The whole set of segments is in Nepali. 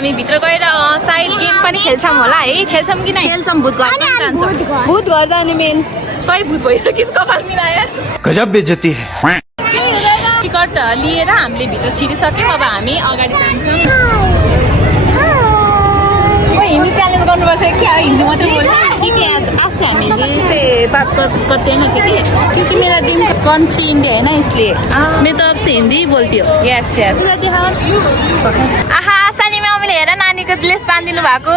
हामी भित्र गएर साइड गेम पनि खेल्छौँ होला है खेल्छौँ कि नै खेल्छौँ भूत घर पनि जान्छौँ भूत घर जाने मेन कहीँ भूत भइसकिस् कपाल मिलाएर गजब बेइज्जती है टिकट लिएर हामीले भित्र छिरिसक्यौँ अब हामी अगाडि जान्छौँ हिन्दी च्यालेन्ज गर्नुपर्छ क्या हिन्दी मात्रै बोल्छ क्योंकि आज फैमिली से बात करते हैं ना क्योंकि मेरा ड्रीम कंट्री इंडिया है ना इसलिए मैं तो आपसे हिंदी ही बोलती हूँ यस यस आहा सानी मम्मीले हेर नानीको ड्रेस बाँधिदिनु भएको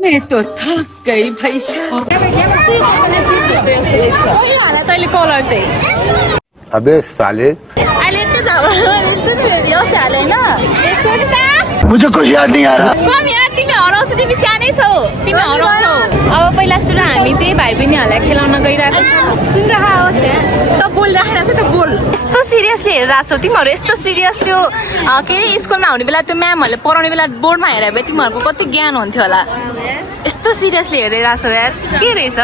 मैं तो थक गई भाई साहब कहिले होला तैँले कलर चाहिँ अबे साले अहिले त फेरि अस्ति हालेन मुझे कुछ याद नहीं आ रहा कम यार तिमी हराउँछौ तिमी सानै छौ तिमी हराउँछौ अब पहिला सुरु हामी चाहिँ भाइ बहिनीहरूलाई खेलाउन गइरहेको छौँ सुनिरहेको होस् त्यहाँ त बोलिराखेको छ त बोल यस्तो सिरियसली हेरिरहेको छौ तिमीहरू यस्तो सिरियस त्यो के अरे स्कुलमा हुने बेला त्यो म्यामहरूले पढाउने बेला बोर्डमा हेरे भए तिमीहरूको कति ज्ञान हुन्थ्यो होला यस्तो सिरियसली हेरिरहेको छौ यार के रहेछ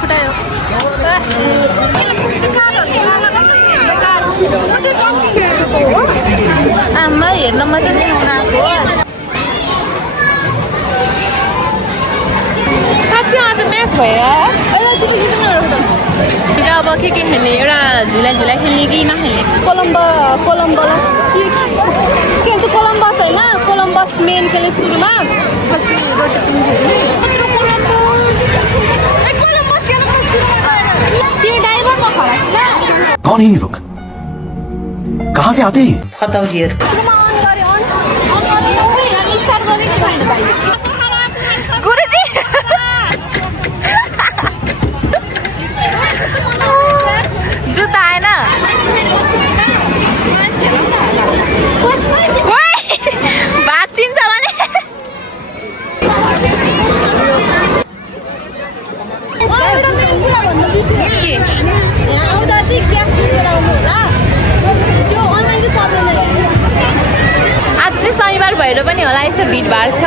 फुटायो आमा हेर्न मात्रै देखाउन आएको साँच्ची आज म्याच भयो अब के खेल्ने एउटा झुला झुला खेल्ने कि नखेल्ने कोलम्बस के भन्छ कोलम्बस होइन कोलम्बस मेन खेल्ने सुरुमा पछि तिमी ड्राइभरमा खडा कौन है ये लोग कहाँ से आते हैं खतौलियर गुरुजी जुत्ता आएन भाँचिन्छ भने आउँदा चाहिँ ग्यास लिएर आउनु होला त्यो अनलाइन चाहिँ चल्दैन आज चाहिँ शनिबार भएर पनि होला यसो भिडभाड छ है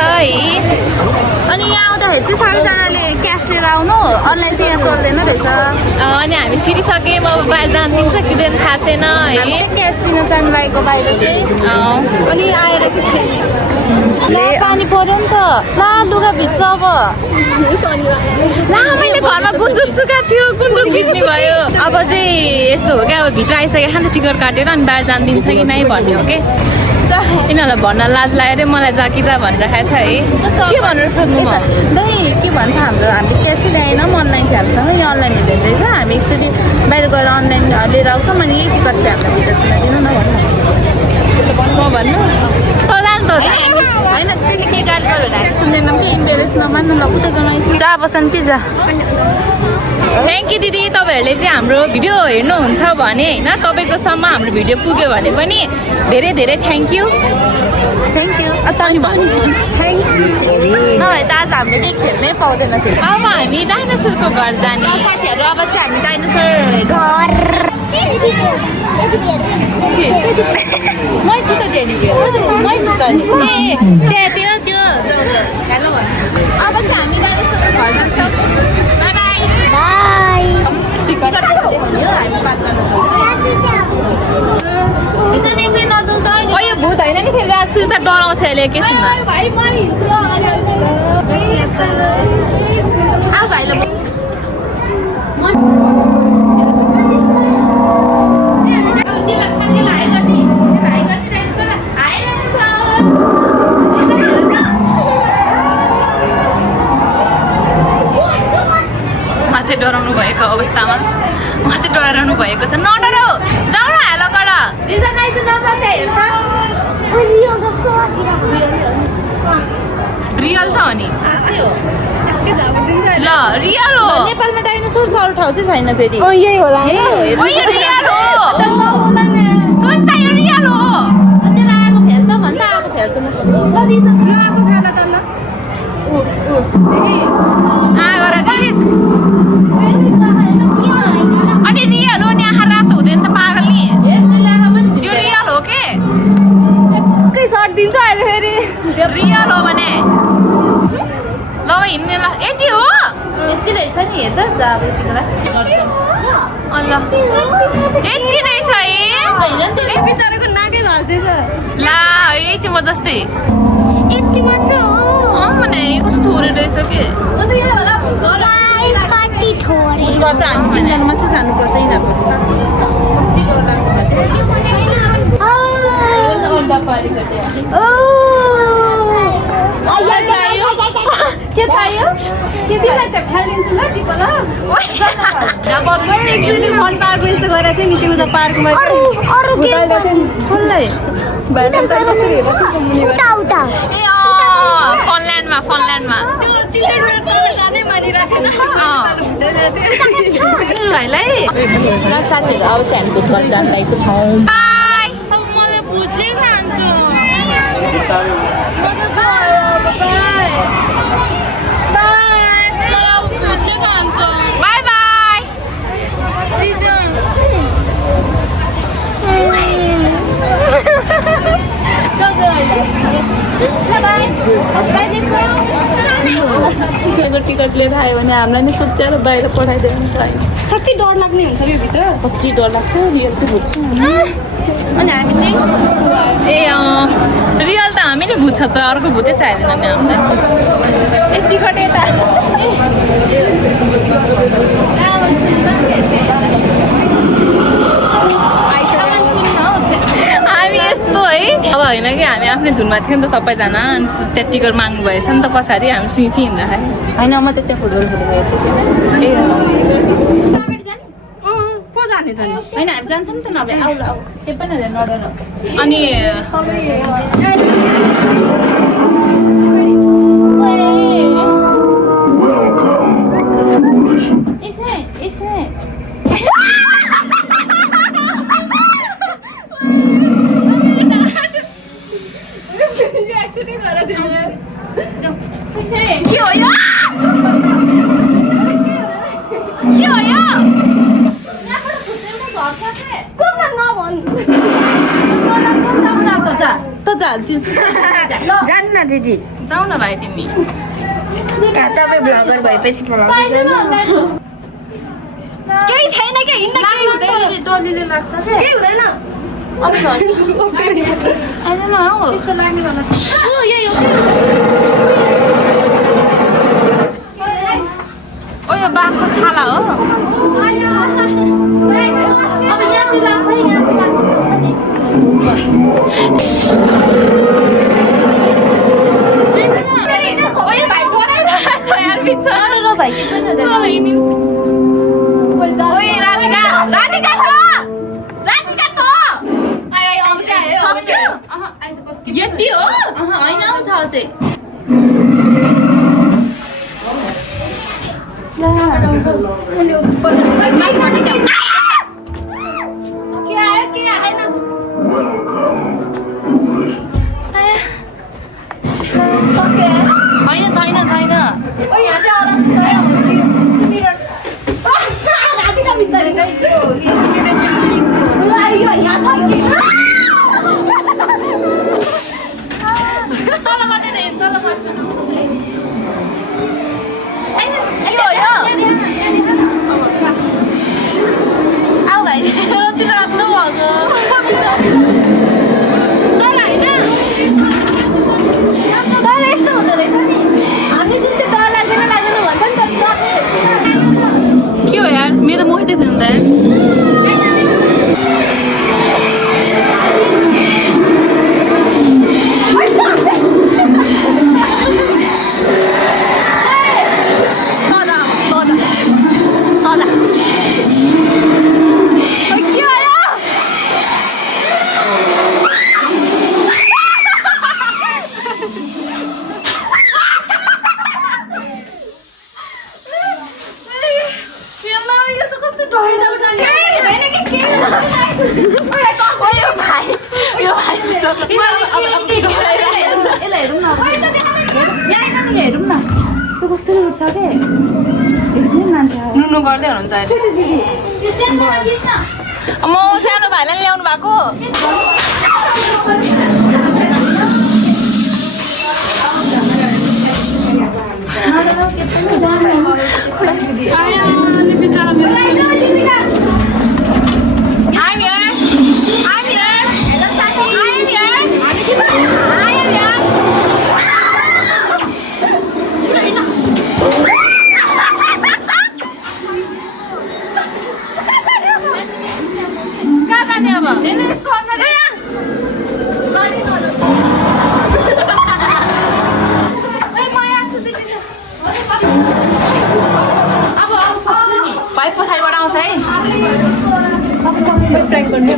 अनि यहाँ आउँदाखेरि चाहिँ सबैजनाले क्यास लिएर आउनु अनलाइन चाहिँ यहाँ चल्दैन रहेछ अनि हामी छिरिसक्यौँ अब बाहिर जान दिन्छ कि दिदैन थाहा छैन है क्यास लिन जानु लागेको बाहिर चाहिँ अनि आएर चाहिँ खेल्ने पानी पर्यो नि त ला लुगा भिज्छ अब ला मैले घरमा गुन्द्रुक सुकाएको थियो गुन्द्रुक भिज्ने भयो अब चाहिँ यस्तो हो क्या अब भित्र आइसक्यो खान्छ टिकट काटेर अनि बाहिर जान दिन्छ कि नै भन्ने हो कि यिनीहरूलाई भन्न लाज लागेर मलाई जा कि जा भनेर खाएछ है के भनेर सोध्नु दाइ के भन्छ हामीले क्यासै ल्याएनौँ अनलाइन खेल्छौँ यहाँ अनलाइन हुँदैन रहेछ हामी एकचोटि बाहिर गएर अनलाइन लिएर आउँछौँ अनि यही टिकट फ्याक्ट्री भित्र छिराइदिनु न म भन्नु त जानु त होइन त्यसले के गाली गर्यो भने हामी सुन्दैनौँ कि इम्बेरेस नमान्नु ल उता जानु जा बस्नु कि जा थ्याङ्क यू दिदी तपाईँहरूले चाहिँ हाम्रो भिडियो हेर्नुहुन्छ भने होइन तपाईँकोसम्म हाम्रो भिडियो पुग्यो भने पनि धेरै धेरै thank you thank you thank you नभए त आज हामीले केही खेल्नै पाउँदैन थियो अब हामी डाइनोसरको घर जाने साथीहरू अब चाहिँ हामी डाइनोसर घर मै छु त मै छु त त्यो त्यो हेलो अब चाहिँ हामी डाइनोसरको घर जान्छौँ बाई टिकट हामी नजाउँ त यो भूत होइन नि फेरि रात सुस्ता डराउँछ यसले एकैछिनमा भाइ म हिँड्छु भाइलाई चाहिँ डराउनु भएको अवस्थामा उहाँ चाहिँ डराउनु भएको छ नडराउ जाऊ न हेलो गर रियल त हो नि ल रियल हो नेपालमा डाइनोसर सर ठाउँ चाहिँ छैन फेरि यही होला यो रियल हो सोच त यो रियल हो त्यसलाई आगो फेल्छ भन्छ आगो फेल्छ आगो देखिस् अनि रियल हो नि आँखा रातो हुँदैन त पागल नि यो रियल हो के एकै सर्ट दिन्छ अहिले फेरि रियल हो भने ल हिँड्ने ल यति हो यति रहेछ नि हेर्दा जा अब यति बेला अल्ला यति नै छ है ए बिचाराको नाकै भाँच्दैछ ला है चाहिँ म जस्तै यति मात्र हो भने कस्तो थोरै रहेछ कि अन्त यो होला घर त हामी तिनजना मात्रै जानुपर्छ यिनीहरूको के चाहियो के तिमीलाई त फालिदिन्छु ल टिपल एकचोटि फल पार्कको यस्तो गरेको थियो नि त्यो उता पार्कमा कसलाई फनल्यान्डमा साथीहरू आउँछ हामी भेट गर्न जान लागेको छौँ मलाई भुजले खान्छु बाई बाई टिकट लिएर आयो भने हामीलाई नि सोचेर बाहिर पठाइदिनु हुन्छ होइन साँच्चै डर लाग्ने हुन्छ यो भित्र कति डर लाग्छ रियल चाहिँ बुझ्छौँ अनि हामी चाहिँ ए रियल त हामीले बुझ्छ त अर्को भुतै चाहिँदैन नि हामीलाई ए टिकट यता हामी यस्तो है अब होइन कि हामी आफ्नै धुनमा थियौँ नि त सबैजना अनि त्यहाँ टिकट माग्नु भएछ नि त पछाडि हामी सुई हिँड्दाखेरि होइन म त त्यहाँ फुटबल खेलेको थिएँ को जाने त नि होइन हामी जान्छौँ नि त नभए आउला आऊ त्यो पनि नडर अनि जान्न दिदी जाऊ न भाइ तिमी तपाईँ भ्लगर भएपछि केही छैन क्या हिँड्न केही हुँदैन डलीले लाग्छ क्या केही हुँदैन आइदैन हौ त्यस्तो लाग्ने भन्दा ओ यो बाघको छाला हो अब यहाँ चाहिँ लाग्छ यहाँ चाहिँ ओ यो भाइ पढाइरहेको छ यार बिचरा भाइ ओए राधिका राधिका त आइ आउँछ आयो सक्यो यति हो होइन आउँछ चाहिँ के आयो के आएन होइन छैन छैन ओ यहाँ चाहिँ अरस राधिका बिस्तारै यो यहाँ छ तलबाट नै तलबाट आऊ भाइ यति राम्रो भएको तर यस्तो हुँदो रहेछ नि हामी जुन चाहिँ डर लाग्दैन लाग्दैन भन्छ नि त के हो यार मेरो मुख देख्दैन त नुनु गर्दै हुनुहुन्छ अहिले म सानो भाइलाई ल्याउनु भएको बिचरा prank गर्नु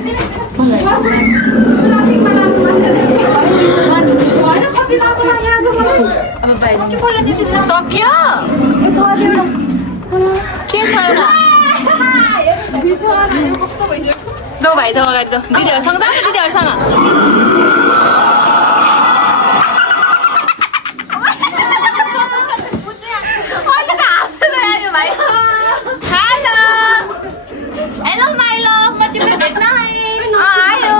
सक्यो के छ एउटा जाऊ भाइ जाऊ अगाडि जाऊ दिदीहरूसँग जाऊ दिदीहरूसँग हेलो माइ लभ म तिमीलाई भेट्न आयो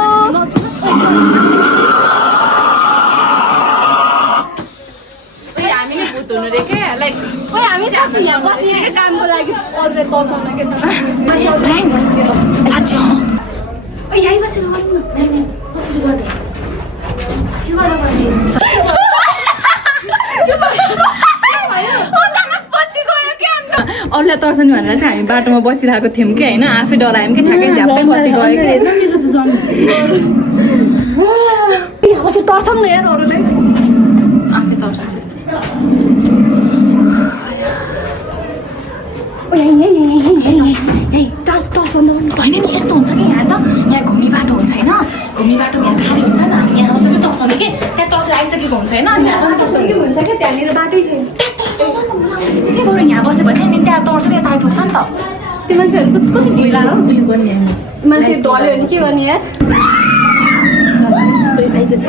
हामीले भूत हुनु रे के लाइक ओइ हामी साथी यहाँ बस्ने के कामको लागि अरूले तर्साउन के छ साँच्चै हो ओइ यही बसेर गर्नु न नाइ नाइ कसरी गर्ने के गर्न पर्ने अरूलाई तर्सनी भनेर चाहिँ हामी बाटोमा बसिरहेको थियौँ कि होइन आफै डरायौँ कि ठ्याक्कै झ्याप्पै बत्ती गयो यहाँ बसेर तर्साउँ न यार अरूलाई आफै तर्सन्छ यस्तो होइन नि यस्तो हुन्छ कि यहाँ त यहाँ घुमी बाटो हुन्छ होइन घुमी बाटो यहाँ खाली हुन्छ नि हामी यहाँ बसेर चाहिँ तर्साउने कि त्यहाँ तर्सेर आइसकेको हुन्छ होइन अनि यहाँ पनि तर्साउने हुन्छ क्या त्यहाँनिर बाटै छैन त्यहाँ तर्साउँछ नि त त्यही भएर यहाँ बस्यो भने नि त्यहाँ तर्सेर यता आइपुग्छ नि त त्यो मान्छेहरू कति ढिला हो मान्छे ढल्यो भने के गर्ने यार गाई जब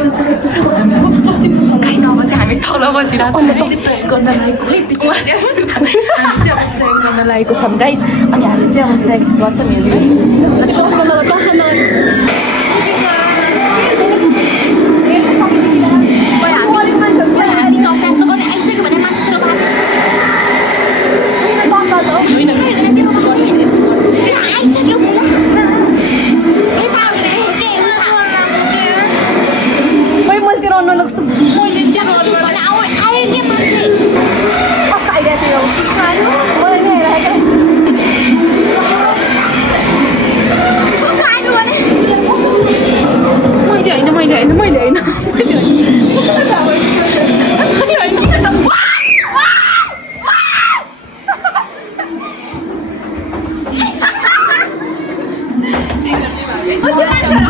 चाहिँ हामी तल बसिरहेको गर्न लागेको खोइ पछि गर्न लागेको छौँ गाई अनि हामी चाहिँ अब फ्लाइट गर्छ मेरो हामी दस जस्तो गर्ने आइसक्यो भने मान्छेतिर आइसक्यो मैले त्यो रन कस्तो आयो के मान्छे कस्तो आइडिया थियो मलाई नै आइरहेको मैले होइन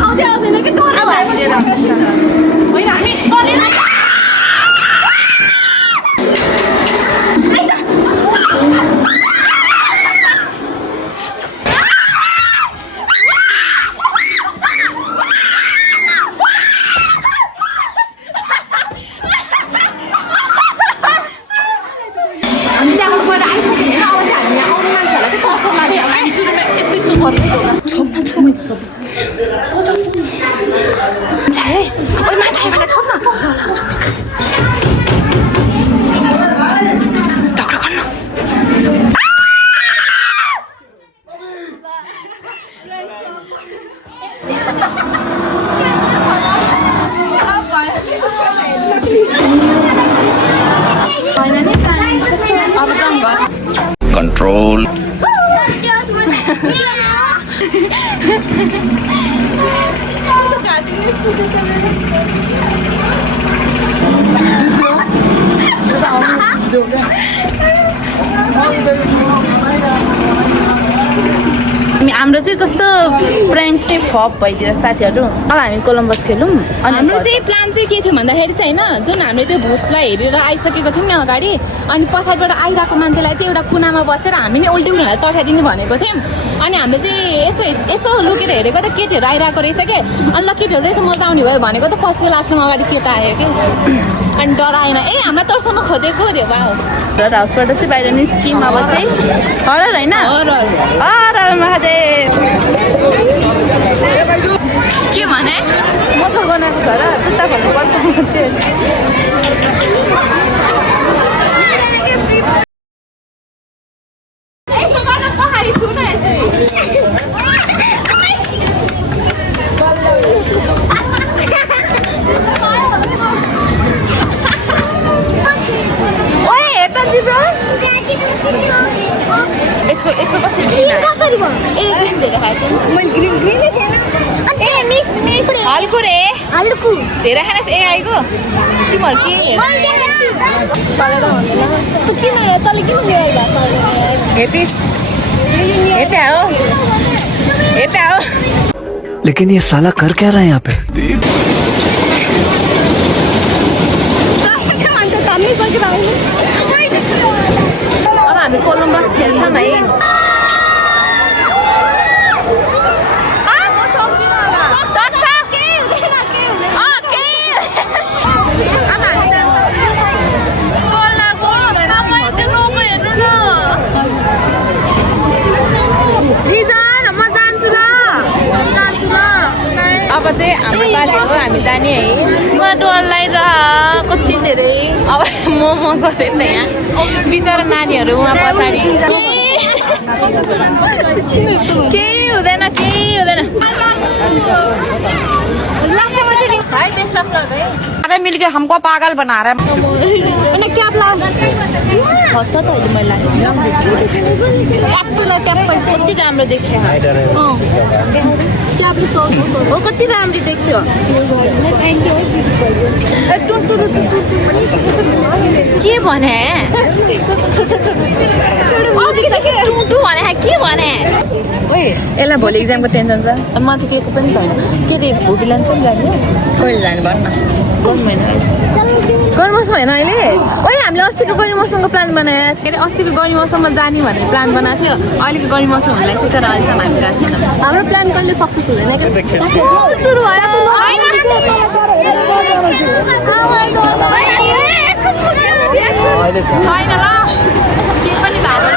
आउँदैन कि डर होइन हामी Control. हाम्रो चाहिँ कस्तो प्र्याङ्क चाहिँ फप भइदियो साथीहरू अब हामी कोलम्बस खेलौँ अनि हाम्रो चाहिँ प्लान चाहिँ के थियो भन्दाखेरि चाहिँ होइन जुन हामीले त्यो भूतलाई हेरेर आइसकेको थियौँ नि अगाडि अनि पछाडिबाट आइरहेको मान्छेलाई चाहिँ एउटा कुनामा बसेर हामी नै उल्टी उनीहरूलाई तर्साइदिने भनेको थियौँ अनि हामीले चाहिँ यसो लुकेर हेरेको त केटीहरू आइरहेको रहेछ कि अनि ल केटीहरू रहेछ मजा आउने भयो भनेको त पछि लास्टमा अगाडि केटा आयो कि अनि डराएन हामीलाई तर्साउन खोजेको अरे वा हरर हाउसबाट चाहिँ बाहिर निस्क्यौँ अब चाहिँ हरर होइन हरर महादेव के भने मजा बनाएको छ र जुत्ता भन्नुपर्छ मान्छे यस्तो गर्न पहाडी छु न यसको कसरी हल्कु रे हल्कु धेरै खानेस् ए आइगो तिमीहरू के हेप्या हो लेकिन ये साला कर क्या रहा है यहाँ पे? अब हामी कोलम्बस खेल्छौँ है अब चाहिँ हाम्रो पालि हो हामी जाने है म डर लागिरह कति धेरै अब म गरेछ यहाँ बिचरा नानीहरू उहाँ पछाडि केही हुँदैन भाइ बेस्ट अफ लक है सारे मिलके हमको पागल बना रहे हैं। अनि क्याप ला हस्छ त अहिले मैले क्याप कति राम्रो देख्यो क्यापले हो कति राम्रो देख्यो के भने के भने ओइ यसलाई भोलि इक्जामको टेन्सन छ म त केको पनि छैन के रे भुटिल्यान्ड पनि जाने कहिले जाने भन्न गर्मी मौसम होइन अहिले ओइ हामीले अस्तिको गर्मी मौसमको प्लान बनायो के अरे अस्तिको गर्मी मौसममा जाने भनेर प्लान बनाएको थियो अहिलेको गर्मी मौसम हुनलाई चाहिँ तर अहिलेसम्म हामी गएको छैन हाम्रो प्लान कहिले सक्सेस हुँदैन कि सुरु भयो छैन ल के पनि भएको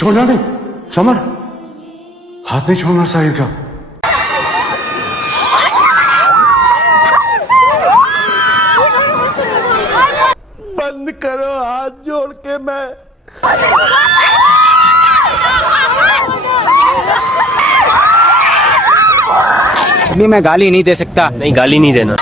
छोड़ना नहीं समर हाथ नहीं छोड़ना साहिल का बंद करो हाथ जोड़ के मैं अभी मैं गाली नहीं दे सकता। नहीं गाली नहीं देना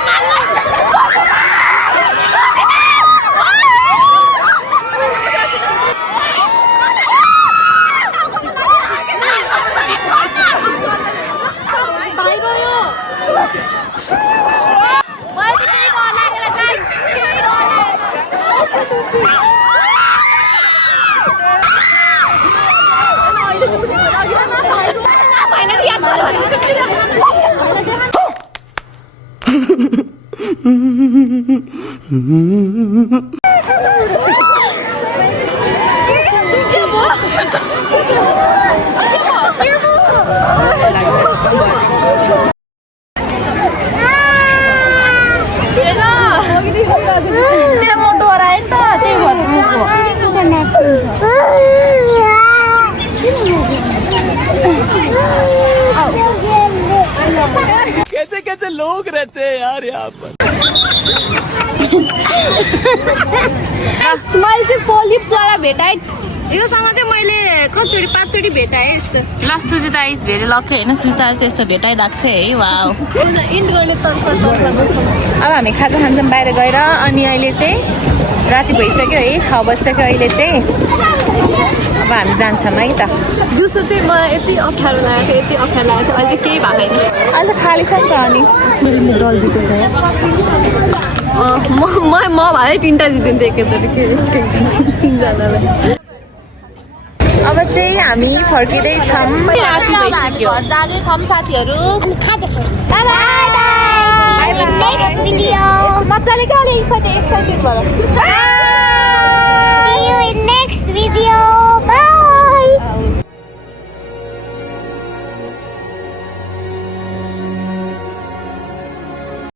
कैसे कैसे लोग रहते हैं यार यहाँ पर। मैले चाहिँ फोलिप्सवाला भेटाएँ योसँग चाहिँ मैले कतिचोटि 5 चोटि भेटाएँ यस्तो ल सुजिता इज भेरी लकी होइन सुजिता चाहिँ यस्तो भेटाइरहेको छ है वाउ इन्ड गर्ने तर्फ अब हामी खाजा खान्छौँ बाहिर गएर अनि अहिले चाहिँ राति भइसक्यो है 6 बजिसक्यो अहिले चाहिँ अब हामी जान्छौँ है त दिउँसो चाहिँ मलाई यति अप्ठ्यारो लागेको थियो अहिले केही भएको छैन अहिले खाली छ नि त अनि डल्जीको छ म भाइ 3टा जितिन्थेँ एकैचोटि तिनजनालाई अब चाहिँ हामी फर्किँदैछौँ राति भइसक्यो घर जाँदैछौँ साथीहरू नेक्स्ट भिडियो मजाले क्या एक्साइटेड भयो